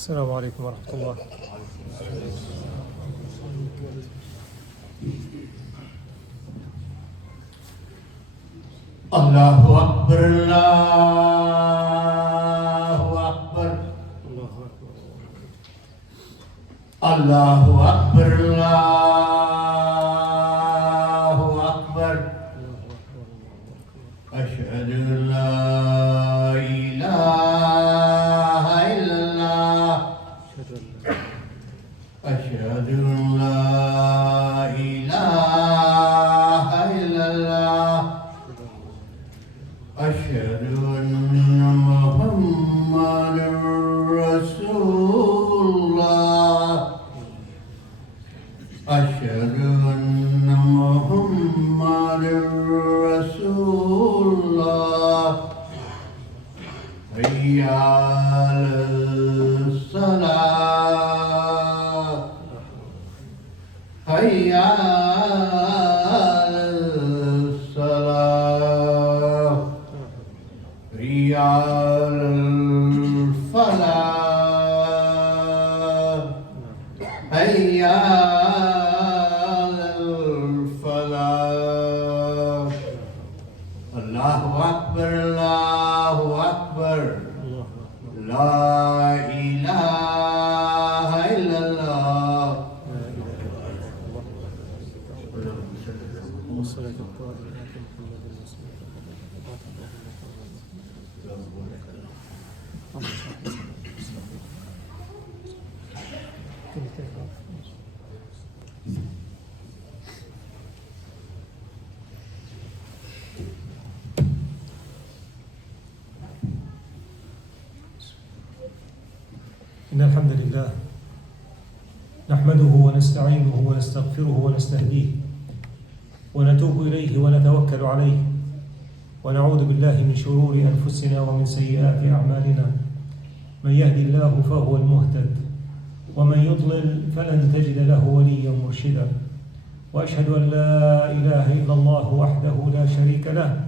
السلام عليكم ورحمة الله. الله أكبر الله أكبر الله أكبر الله أكبر أشهد أن لا إله إلا الله أشهد أن لا إله إلا الله أشهد أن محمدًا رسول الله أشهد أن محمدًا رسول الله حي على الصلاة حي على الصلاة حي على الفلاح حي على الفلاح الله أكبر الله أكبر لا إله إلا الله والصلاة القائمة على محمد رسول إن الحمد لله نحمده ونستعينه ونستغفره ونستهديه ونتوب إليه ونتوكل عليه ونعوذ بالله من شرور أنفسنا ومن سيئات أعمالنا من يهدي الله فهو المهتد ومن يضلل فلن تجد له وليا مرشدا وأشهد أن لا إله إلا الله وحده لا شريك له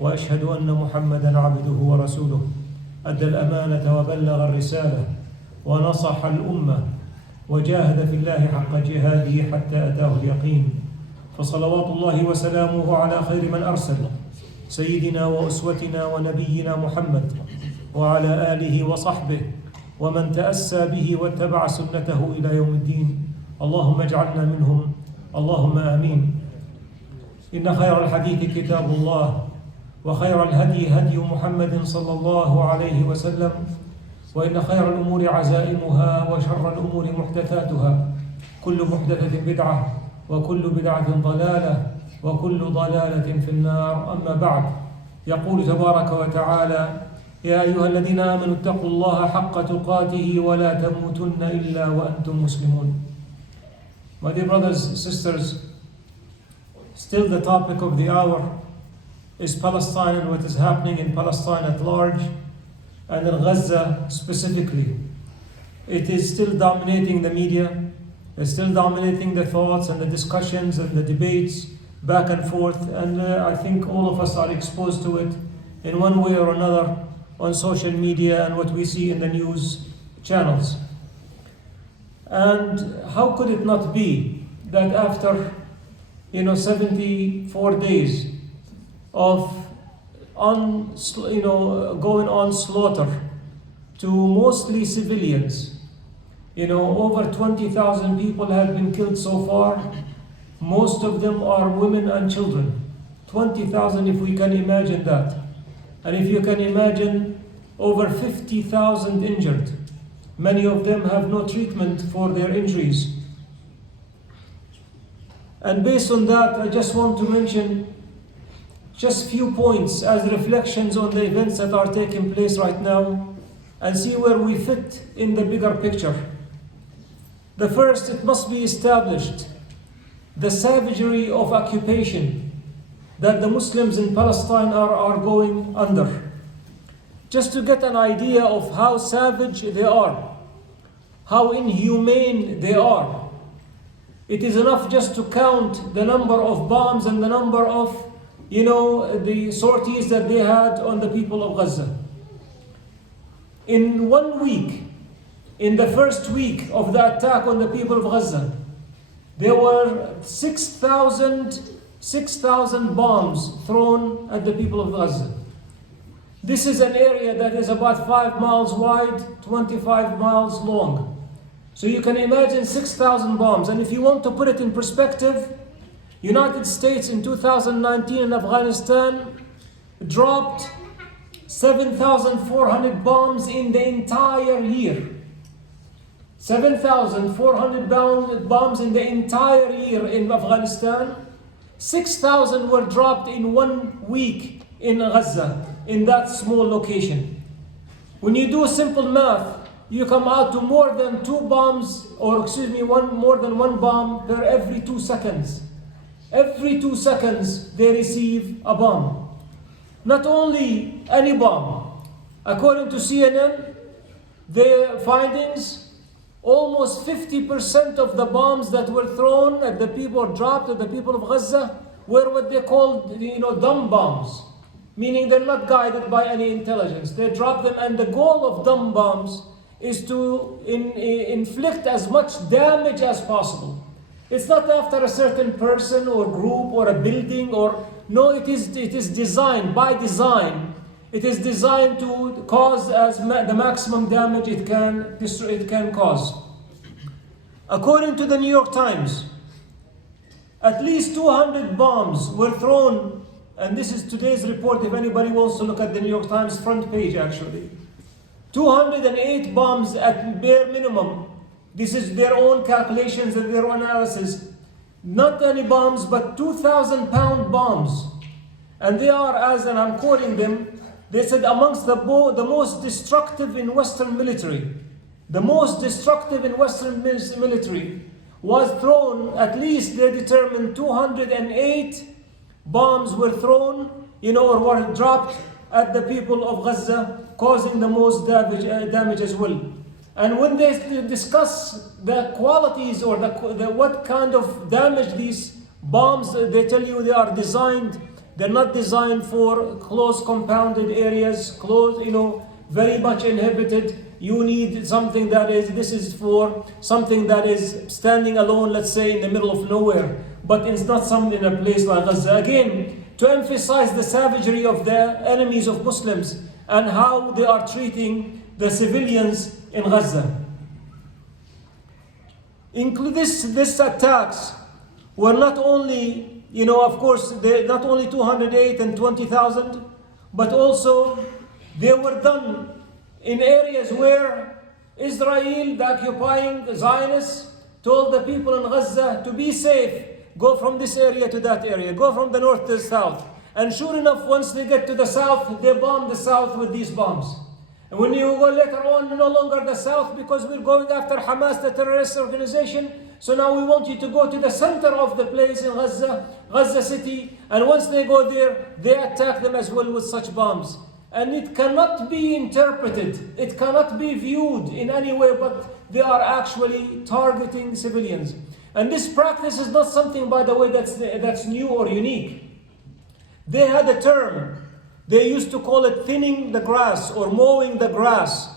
وأشهد أن محمدا عبده ورسوله أدى الأمانة وبلغ الرسالة ونصح الأمة وجاهد في الله حق جهاده حتى أتاه اليقين فصلوات الله وسلامه على خير من أرسل سيدنا وأسوتنا ونبينا محمد وعلى آله وصحبه ومن تأسى به واتبع سنته إلى يوم الدين اللهم اجعلنا منهم اللهم آمين. إن خير الحديث كتاب الله وخير الهدي هدي محمد صلى الله عليه وسلم وإن خير الأمور عزائمها وشر الأمور محدثاتها كل محدثة بدعة وكل بدعة ضلالة وكل ضلالة في النار. أما بعد يقول تبارك وتعالى يا أيها الذين آمنوا اتقوا الله حق تقاته ولا تموتن إلا وأنتم مسلمون. My dear brothers and sisters, still the topic of the hour is Palestine and what is happening in Palestine at large and in Gaza specifically. It is still dominating the media, it's still dominating the thoughts and the discussions and the debates back and forth, and I think all of us are exposed to it in one way or another on social media and what we see in the news channels. And how could it not be that after 74 days of going on slaughter to mostly civilians, over 20,000 people have been killed so far. Most of them are women and children. 20,000 if we can imagine that. And if you can imagine over 50,000 injured. Many of them have no treatment for their injuries. And based on that, I just want to mention just few points as reflections on the events that are taking place right now and see where we fit in the bigger picture. The first, it must be established the savagery of occupation that the Muslims in Palestine are going under. Just to get an idea of how savage they are, how inhumane they are. It is enough just to count the number of bombs and the number of the sorties that they had on the people of Gaza. In 1 week, in the first week of the attack on the people of Gaza, there were 6,000 bombs thrown at the people of Gaza. This is an area that is about 5 miles wide, 25 miles long. So you can imagine 6,000 bombs. And if you want to put it in perspective, United States in 2019 in Afghanistan dropped 7,400 bombs in the entire year. 7,400 bombs in the entire year in Afghanistan. 6,000 were dropped in 1 week in Gaza, in that small location. When you do simple math, you come out to more than more than one bomb per every 2 seconds. Every 2 seconds they receive a bomb. Not only any bomb. According to CNN, their findings, almost 50% of the bombs that were thrown at the people or dropped at the people of Gaza were what they called, dumb bombs. Meaning they're not guided by any intelligence. They drop them, and the goal of dumb bombs is to inflict as much damage as possible. It's not after a certain person or group or a building no, it is designed, by design. It is designed to cause the maximum damage it can cause. According to the New York Times, at least 200 bombs were thrown, and this is today's report if anybody wants to look at the New York Times front page actually. 208 bombs at bare minimum. This is their own calculations and their own analysis. Not any bombs, but 2,000-pound bombs. And they are, and I'm quoting them, they said amongst the most destructive in Western military. The most destructive in Western military was thrown, at least they determined 208 bombs were thrown, or were dropped at the people of Gaza, causing the most damage as well. And when they discuss the qualities or what kind of damage these bombs, they tell you they are designed. They're not designed for close compounded areas, very much inhabited. You need something this is for something that is standing alone, let's say in the middle of nowhere. But it's not something in a place like Gaza. Again, to emphasize the savagery of the enemies of Muslims and how they are treating the civilians in Gaza. These attacks were not only, of course, not only 208 and 20,000, but also they were done in areas where Israel, the occupying Zionists, told the people in Gaza to be safe. Go from this area to that area. Go from the north to the south. And sure enough, once they get to the south, they bomb the south with these bombs. And when you go later on, no longer the south, because we're going after Hamas, the terrorist organization. So now we want you to go to the center of the place in Gaza City. And once they go there, they attack them as well with such bombs. And it cannot be interpreted. It cannot be viewed in any way, but they are actually targeting civilians. And this practice is not something, by the way, that's new or unique. They had a term. They used to call it thinning the grass or mowing the grass.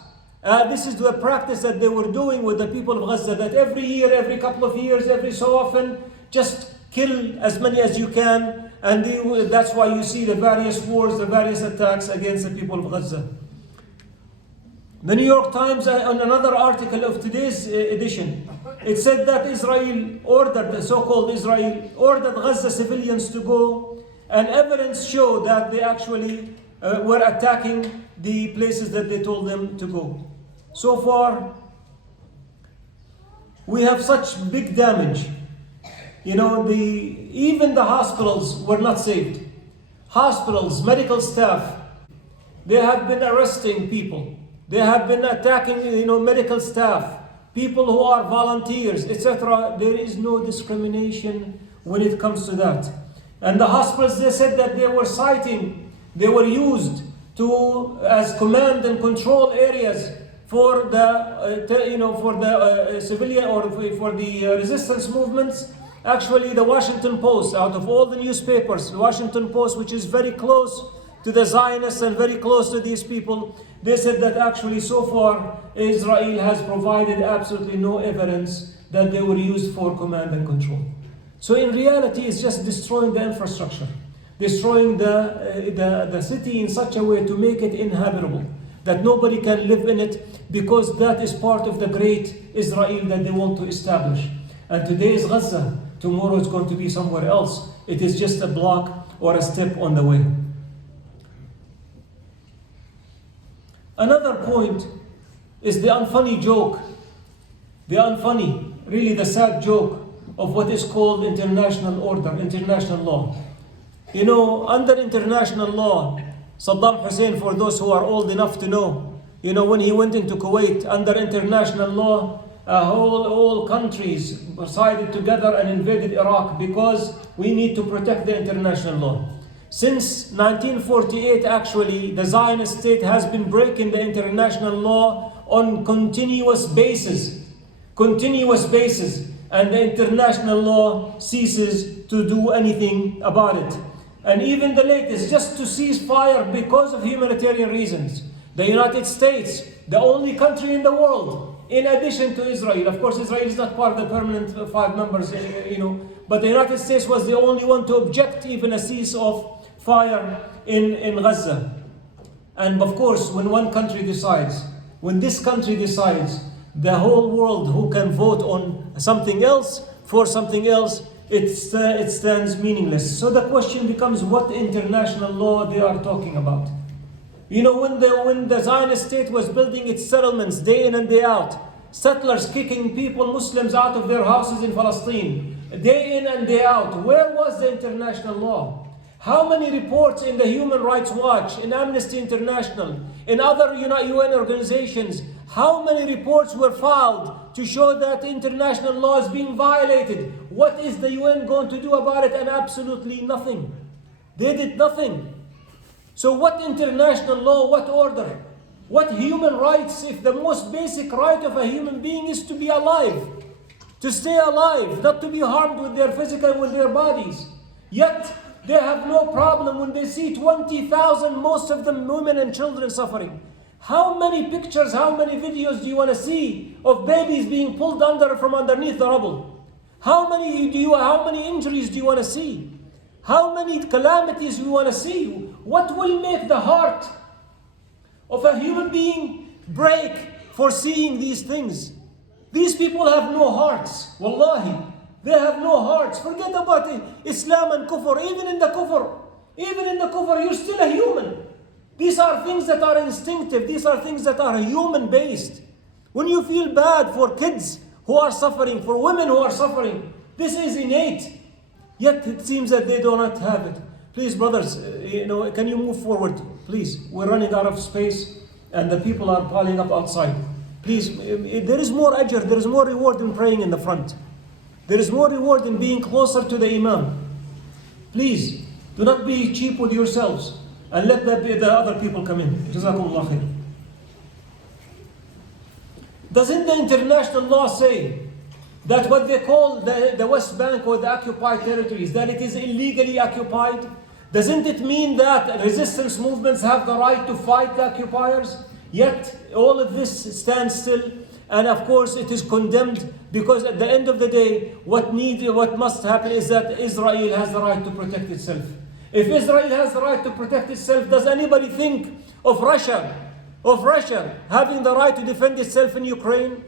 This is the practice that they were doing with the people of Gaza, that every year, every couple of years, every so often, just kill as many as you can. And that's why you see the various wars, the various attacks against the people of Gaza. The New York Times, on another article of today's edition, it said that the so-called Israel ordered Gaza civilians to go, and evidence showed that they actually were attacking the places that they told them to go. So far, we have such big damage. Even the hospitals were not saved. Hospitals, medical staff, they have been arresting people. They have been attacking, medical staff, people who are volunteers, etc. There is no discrimination when it comes to that. And the hospitals, they said that they were used as command and control areas for the civilian or for the resistance movements. Actually, the Washington Post, out of all the newspapers, the Washington Post, which is very close to the Zionists and very close to these people, They said that actually so far Israel has provided absolutely no evidence that they were used for command and control. So in reality, it's just destroying the infrastructure, destroying the city in such a way to make it inhabitable, that nobody can live in it, because that is part of the great Israel that they want to establish. And today is Gaza, tomorrow it's going to be somewhere else. It is just a block or a step on the way. Another point is the unfunny joke, really the sad joke of what is called international order, international law. You know, under international law, Saddam Hussein, for those who are old enough to know, you know, when he went into Kuwait, under international law, all countries sided together and invaded Iraq because we need to protect the international law. Since 1948, actually, the Zionist state has been breaking the international law on continuous basis, and the international law ceases to do anything about it. And even the latest, just to cease fire because of humanitarian reasons. The United States, the only country in the world, in addition to Israel, of course Israel is not part of the permanent 5 members, but the United States was the only one to object even a cease of fire in Gaza. And of course, when one country decides, when this country decides, the whole world who can vote on something else, for something else, it stands meaningless. So the question becomes, what international law they are talking about? You know, when the Zionist state was building its settlements day in and day out, settlers kicking people, Muslims, out of their houses in Palestine, day in and day out, where was the international law? How many reports in the Human Rights Watch, in Amnesty International, in other UN organizations, how many reports were filed to show that international law is being violated? What is the UN going to do about it? And absolutely nothing. They did nothing. So what international law, what order, what human rights, if the most basic right of a human being is to be alive, to stay alive, not to be harmed with their physical, with their bodies. Yet they have no problem when they see 20,000, most of them women and children suffering. How many pictures, how many videos do you want to see of babies being pulled from underneath the rubble? How many injuries do you want to see? How many calamities do you want to see? What will make the heart of a human being break for seeing these things? These people have no hearts. Wallahi, they have no hearts. Forget about it. Islam and kufr. Even in the kufr, you're still a human. These are things that are instinctive. These are things that are human based. When you feel bad for kids who are suffering, for women who are suffering, this is innate. Yet it seems that they do not have it. Please, brothers, can you move forward? Please, we're running out of space and the people are piling up outside. Please, there is more ajr, there is more reward in praying in the front. There is more reward in being closer to the Imam. Please, do not be cheap with yourselves and let the other people come in. Jazakumullah khair. Doesn't the international law say that what they call the West Bank or the occupied territories, that it is illegally occupied? Doesn't it mean that resistance movements have the right to fight the occupiers? Yet all of this stands still, and of course it is condemned, because at the end of the day, what must happen is that Israel has the right to protect itself. If Israel has the right to protect itself, does anybody think of Russia having the right to defend itself in Ukraine?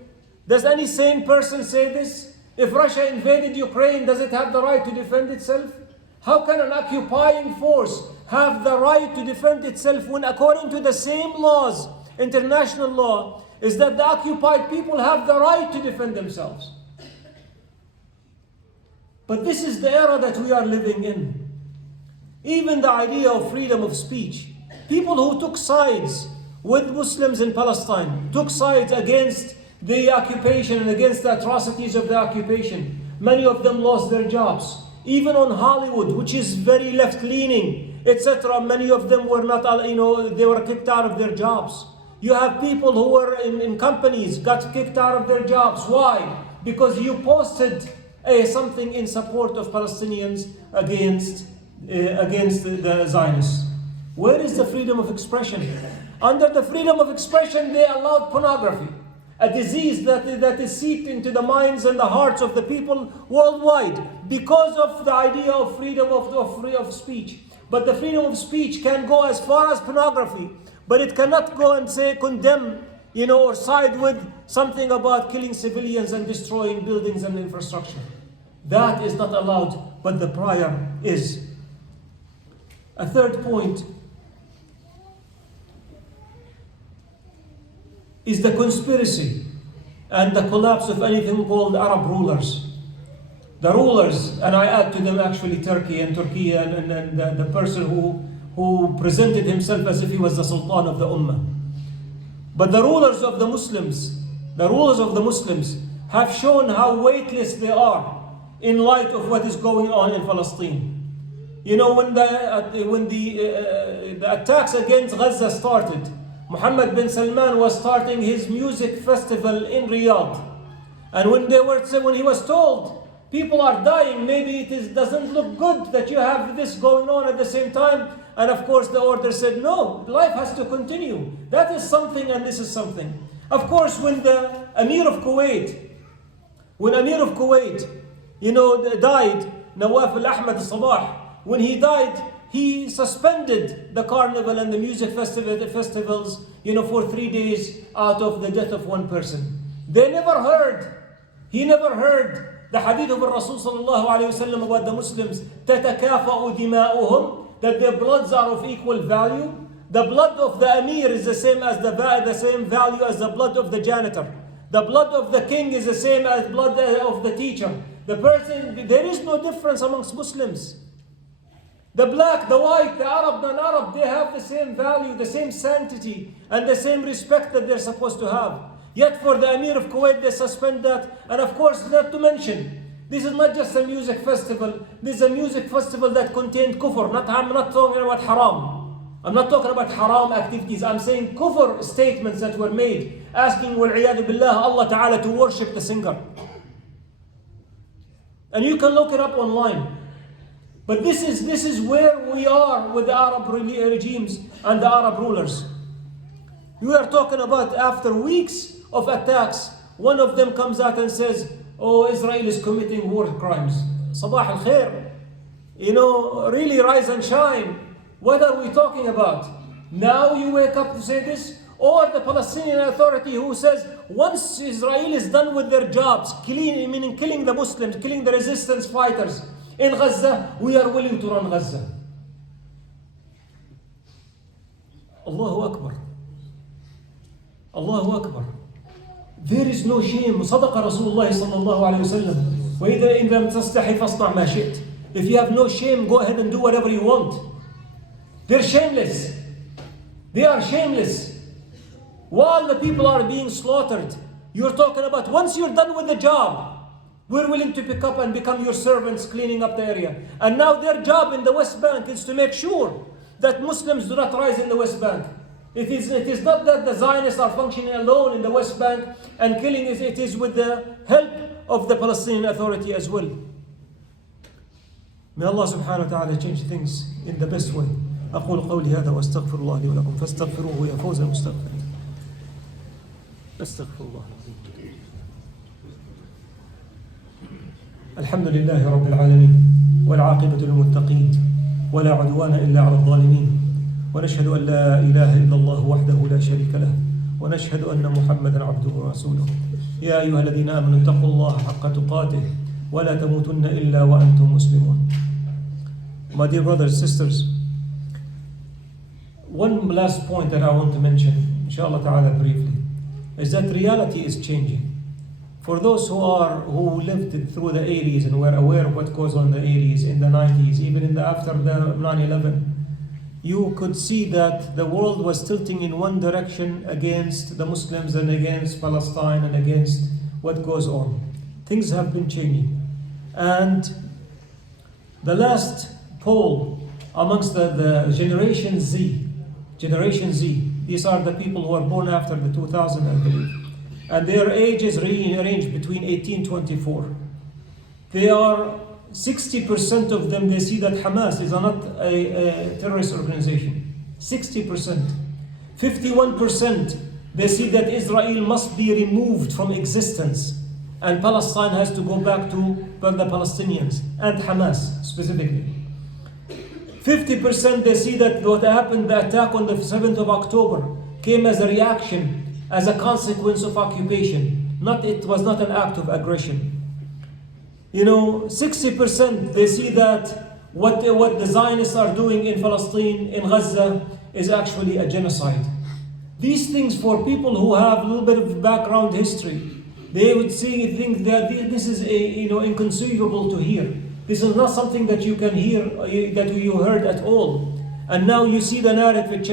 Does any sane person say this? If Russia invaded Ukraine, does it have the right to defend itself? How can an occupying force have the right to defend itself when, according to the same laws, international law, is that the occupied people have the right to defend themselves? But this is the era that we are living in. Even the idea of freedom of speech. People who took sides with Muslims in Palestine, took sides against the occupation and against the atrocities of the occupation. Many of them lost their jobs. Even on Hollywood, which is very left-leaning, etc., many of them were not, they were kicked out of their jobs. You have people who were in companies, got kicked out of their jobs. Why? Because you posted something in support of Palestinians against the Zionists. Where is the freedom of expression? Under the freedom of expression, they allowed pornography, a disease that is seeped into the minds and the hearts of the people worldwide because of the idea of freedom of speech. But the freedom of speech can go as far as pornography, but it cannot go and say condemn, or side with something about killing civilians and destroying buildings and infrastructure. That is not allowed, but the prior is. A third point is the conspiracy and the collapse of anything called Arab rulers. The rulers, and I add to them actually Turkey and the person who presented himself as if he was the Sultan of the Ummah. But the rulers of the Muslims have shown how weightless they are in light of what is going on in Palestine. When the attacks against Gaza started, Mohammed bin Salman was starting his music festival in Riyadh. And when he was told, people are dying, maybe it doesn't look good that you have this going on at the same time. And of course the order said, no, life has to continue. That is something and this is something. Of course, when the Amir of Kuwait, died, Nawaf al-Ahmad al-Sabah, when he died, he suspended the carnival and the music festivals, for 3 days out of the death of one person. He never heard the hadith of Rasul sallallahu alayhi wasallam about the Muslims, تَتَكَافَأُ دِمَاؤُهُمْ, that their bloods are of equal value. The blood of the Amir is the same value as the blood of the janitor. The blood of the king is the same as blood of the teacher. There is no difference amongst Muslims. The black, the white, the Arab, the non-Arab, they have the same value, the same sanctity, and the same respect that they're supposed to have. Yet for the Amir of Kuwait, they suspend that. And of course, not to mention, this is not just a music festival. This is a music festival that contained kufr. I'm not talking about haram. I'm not talking about haram activities. I'm saying kufr statements that were made, asking wal-iyadu billah, Allah Ta'ala to worship the singer. And you can look it up online. But this is where we are with the Arab regimes and the Arab rulers. We are talking about after weeks of attacks, one of them comes out and says, oh, Israel is committing war crimes. Sabah al-khair. Really rise and shine. What are we talking about? Now you wake up to say this? Or the Palestinian Authority who says, once Israel is done with their jobs, meaning killing the Muslims, killing the resistance fighters in Gaza, we are willing to run Gaza. Allahu Akbar. Allahu Akbar. There is no shame. صدق رسول الله صلى الله عليه وسلم. وإذا إن لم تستحي فاصنع ما شئت. If you have no shame, go ahead and do whatever you want. They're shameless. They are shameless. While the people are being slaughtered, you're talking about once you're done with the job, we're willing to pick up and become your servants cleaning up the area. And now their job in the West Bank is to make sure that Muslims do not rise in the West Bank. It is not that the Zionists are functioning alone in the West Bank and killing, it is with the help of the Palestinian Authority as well. May Allah subhanahu wa ta'ala change things in the best way. أقول قولي هذا وأستغفر الله لي ولكم فاستغفروه يا فوز المستغفرين. أستغفر الله العظيم. الحمد لله رب العالمين والعاقبة للمتقين ولا عدوان إلا على الظالمين ونشهد أن لا إله إلا الله وحده لا شريك له ونشهد أن محمدا عبده ورسوله يا أيها الذين آمنوا اتقوا الله حق تقاته ولا تموتن إلا وأنتم مسلمون. My dear brothers and sisters, one last point that I want to mention, inshallah ta'ala briefly, is that reality is changing. For those who lived through the 80s and were aware of what goes on in the 80s, in the 90s, even after the 9/11, you could see that the world was tilting in one direction against the Muslims and against Palestine and against what goes on. Things have been changing. And the last poll amongst the Generation Z, these are the people who are born after the 2000, I believe. And their ages range between 18 and 24. They are 60% of them, they see that Hamas is not a terrorist organization. 60%. 51% they see that Israel must be removed from existence and Palestine has to go back to the Palestinians and Hamas specifically. 50% they see that what happened, the attack on the 7th of October, came as a reaction, as a consequence of occupation. It was not an act of aggression. 60% they see that what the Zionists are doing in Palestine, in Gaza, is actually a genocide. These things, for people who have a little bit of background history, they would think that this is inconceivable to hear. This is not something that you can hear, that you heard at all. And now you see the narrative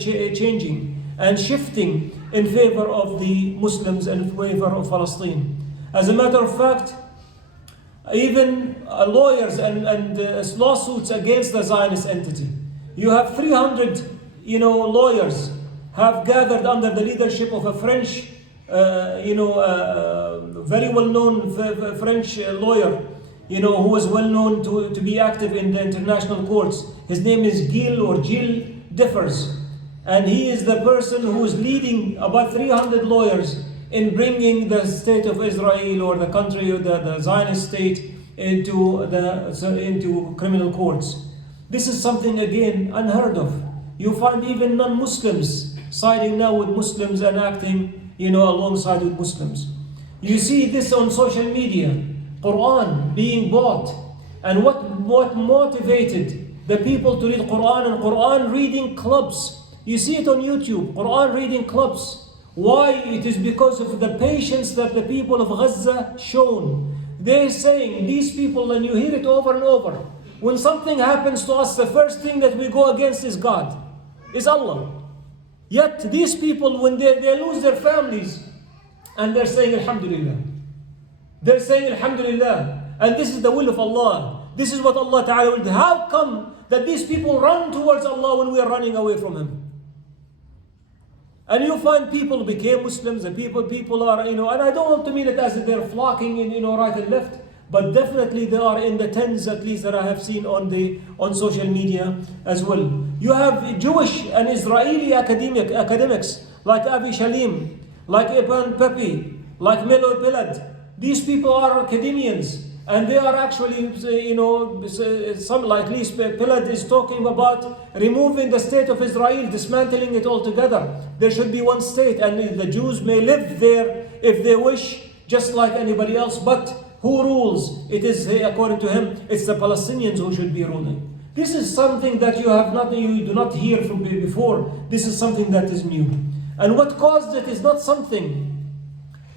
changing and shifting in favor of the Muslims and in favor of Palestine. As a matter of fact, even lawyers and lawsuits against the Zionist entity. You have 300 lawyers have gathered under the leadership of a French, very well-known French lawyer, who was well-known to be active in the international courts. His name is Gilles Differs. And he is the person who is leading about 300 lawyers in bringing the state of Israel or the country, the Zionist state, into criminal courts. This is something, again, unheard of. You find even non-Muslims siding now with Muslims and acting, alongside with Muslims. You see this on social media, Quran being bought. And what motivated the people to read Quran and Quran reading clubs? You see it on YouTube, Quran reading clubs. Why? It is because of the patience that the people of Gaza shown. They're saying, these people, and you hear it over and over, when something happens to us, the first thing that we go against is God, is Allah. Yet these people, when they lose their families, and they're saying Alhamdulillah. They're saying Alhamdulillah. And this is the will of Allah. This is what Allah Ta'ala will do. How come that these people run towards Allah when we are running away from Him? And you find people became Muslims, and people are, and I don't want to mean it as if they're flocking in, right and left, but definitely they are in the tens, at least, that I have seen on social media as well. You have Jewish and Israeli academics like Avi Shalim, like Ibn Pepi, like Melo Pilad. These people are academians, and they are actually, some, like at least Pilad is talking about removing the state of Israel, dismantling it altogether. There should be one state, and the Jews may live there if they wish, just like anybody else. But who rules? It is, according to him, it's the Palestinians who should be ruling. This is something that you do not hear from before. This is something that is new. And what caused it is not something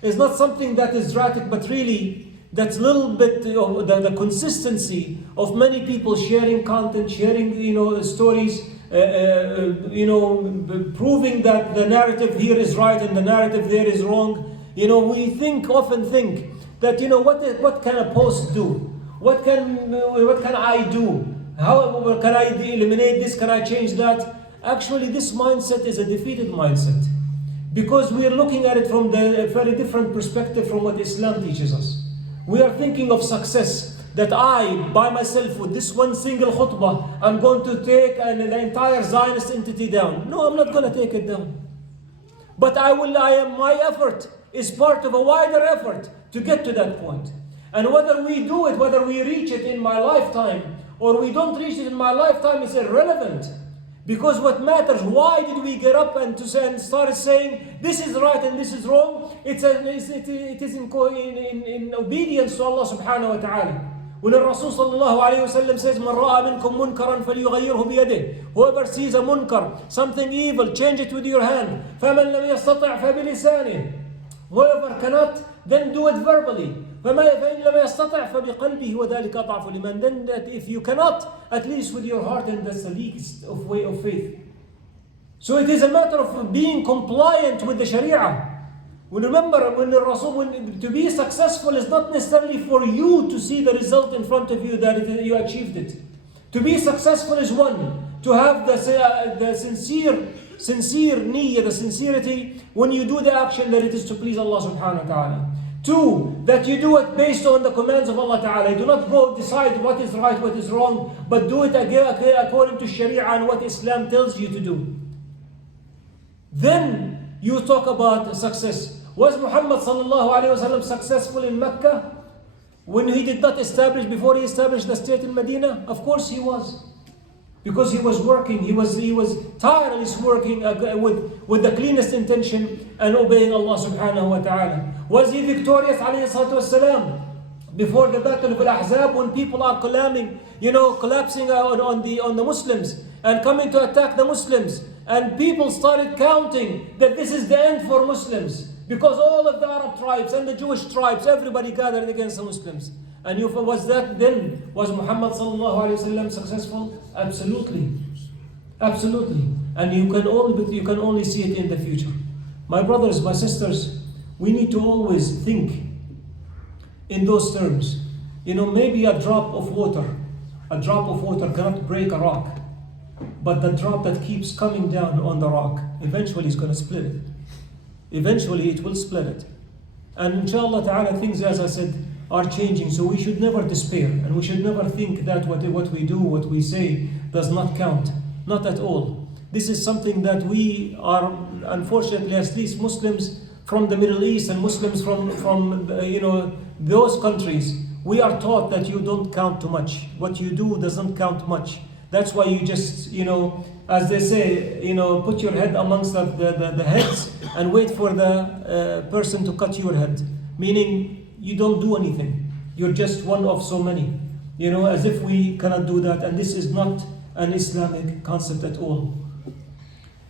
that is drastic, but really that's a little bit the consistency of many people sharing content, sharing stories, proving that the narrative here is right and the narrative there is wrong. We often think that what can a post do? What can I do? How can I eliminate this? Can I change that? Actually, this mindset is a defeated mindset, because we are looking at it from a very different perspective from what Islam teaches us. We are thinking of success, that I, by myself, with this one single khutbah, I'm going to take the entire Zionist entity down. No, I'm not going to take it down. But my effort is part of a wider effort to get to that point. And whether we do it, whether we reach it in my lifetime, or we don't reach it in my lifetime, is irrelevant. Because what matters, why did we get up and start saying this is right and this is wrong? It is in obedience to Allah subhanahu wa ta'ala. When the Rasul sallallahu alayhi wa sallam says, "Man ra'a minkum munkaran falyughayyirhu biyadihi." Whoever sees a munkar, something evil, change it with your hand. فَمَنْ لَمْ يَسْتَطِعْ فَبِلِسَانِهِ. Whoever cannot, then do it verbally. فَإِنْ لَمْ يَسْتَطِعْ فَبِقَلْبِهِ وَذَلِكَ أَضْعَفُ الْإِيمَانِ. Then that if you cannot, at least with your heart, and that's the least of way of faith. So it is a matter of being compliant with the Sharia. Remember, when the Rasul, to be successful is not necessarily for you to see the result in front of you that you achieved it. To be successful is one, to have the sincere niyyah, the sincerity when you do the action, that it is to please Allah subhanahu wa ta'ala. Two, that you do it based on the commands of Allah Ta'ala. You do not go decide what is right, what is wrong, but do it according to Sharia and what Islam tells you to do. then you talk about success. Was Muhammad sallallahu alayhi wasallam successful in Mecca when he did not establish, before he established the state in Medina? Of course he was. Because he was working, he was tireless working with the cleanest intention and obeying Allah subhanahu wa ta'ala. Was he victorious alayhi salatu wasalam before the battle of Al-Ahzab, when people are collapsing on the Muslims and coming to attack the Muslims, and people started counting that this is the end for Muslims, because all of the Arab tribes and the Jewish tribes, everybody gathered against the Muslims. And was Muhammad sallallahu alayhi wasallam successful? Absolutely. Absolutely. And you can only see it in the future. My brothers, my sisters, we need to always think in those terms. Maybe a drop of water cannot break a rock, but the drop that keeps coming down on the rock eventually is going to split it. Eventually it will split it. And inshallah ta'ala, things, as I said, are changing. So we should never despair, and we should never think that what we do, what we say does not count. Not at all. This is something that we are, unfortunately, at least Muslims from the Middle East and Muslims from those countries, we are taught that you don't count too much. What you do doesn't count much. That's why you just, as they say, put your head amongst the heads and wait for the person to cut your head. Meaning, you don't do anything. You're just one of so many. As if we cannot do that. And this is not an Islamic concept at all.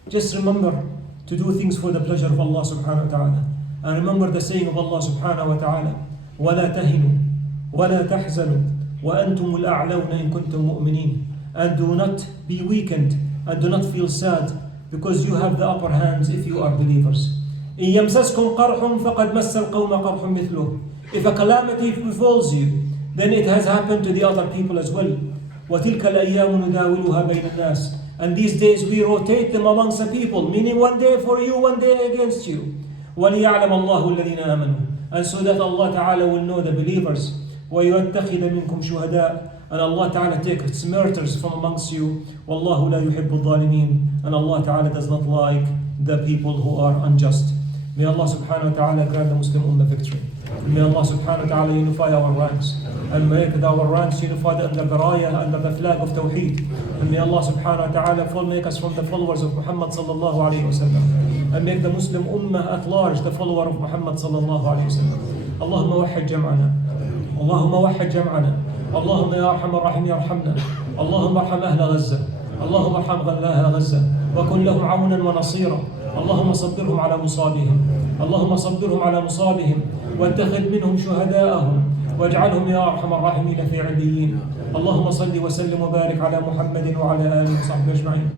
Just remember to do things for the pleasure of Allah subhanahu wa ta'ala. And remember the saying of Allah subhanahu wa ta'ala, وَلَا تَهِنُوا وَلَا تَحْزَنُوا وَأَنْتُمُ الْأَعْلَوْنَ إِن كُنْتُم مُؤْمِنِينَ. And do not be weakened and do not feel sad, because you have the upper hands if you are believers. إِن يَمْسَسْكُمْ قَرْحٌ فَقَدْ مَسَّ الْقَوْمَ قَرْحٌ مِثْلُهُ. If a calamity befalls you, then it has happened to the other people as well. وَتِلْكَ الْأَيَّامُ نُدَاوِلُهَا بَيْنَ النَّاسِ. And these days we rotate them amongst the people, meaning one day for you, one day against you. وَلِيَعْلَمَ اللَّهُ الَّذِينَ آمَنُوا. And so that Allah Ta'ala will know the believers. وَيُتَّخِذَ مِنْكُمْ شُهَدَاءَ. And Allah Ta'ala takes martyrs from amongst you. وَاللَّهُ لَا يُحِبُّ الظَّالِمِينَ. And Allah Ta'ala does not like the people who are unjust. May Allah subhanahu wa ta'ala grant the Muslim Ummah victory. May Allah subhanahu wa ta'ala unify our ranks, and make our ranks unified under the raya, under the flag of Tawheed. And may Allah subhanahu wa ta'ala make us from the followers of Muhammad sallallahu alayhi wa sallam, and make the Muslim Ummah at large the follower of Muhammad sallallahu alayhi wa sallam. Allahumma wahid jam'ana. Allahumma wahid jam'ana. Allahumma ya arhamar rahim yarhamna. Allahumma arham ahla Gaza. Allahumma arham ahla Gaza. Wa kun lahum awnan wa nasira. اللهم صبرهم على مصابهم. اللهم صبرهم على مصابهم واتخذ منهم شهداءهم واجعلهم يا أرحم الراحمين في عليين. اللهم صل وسلم وبارك على محمد وعلى آله وصحبه أجمعين.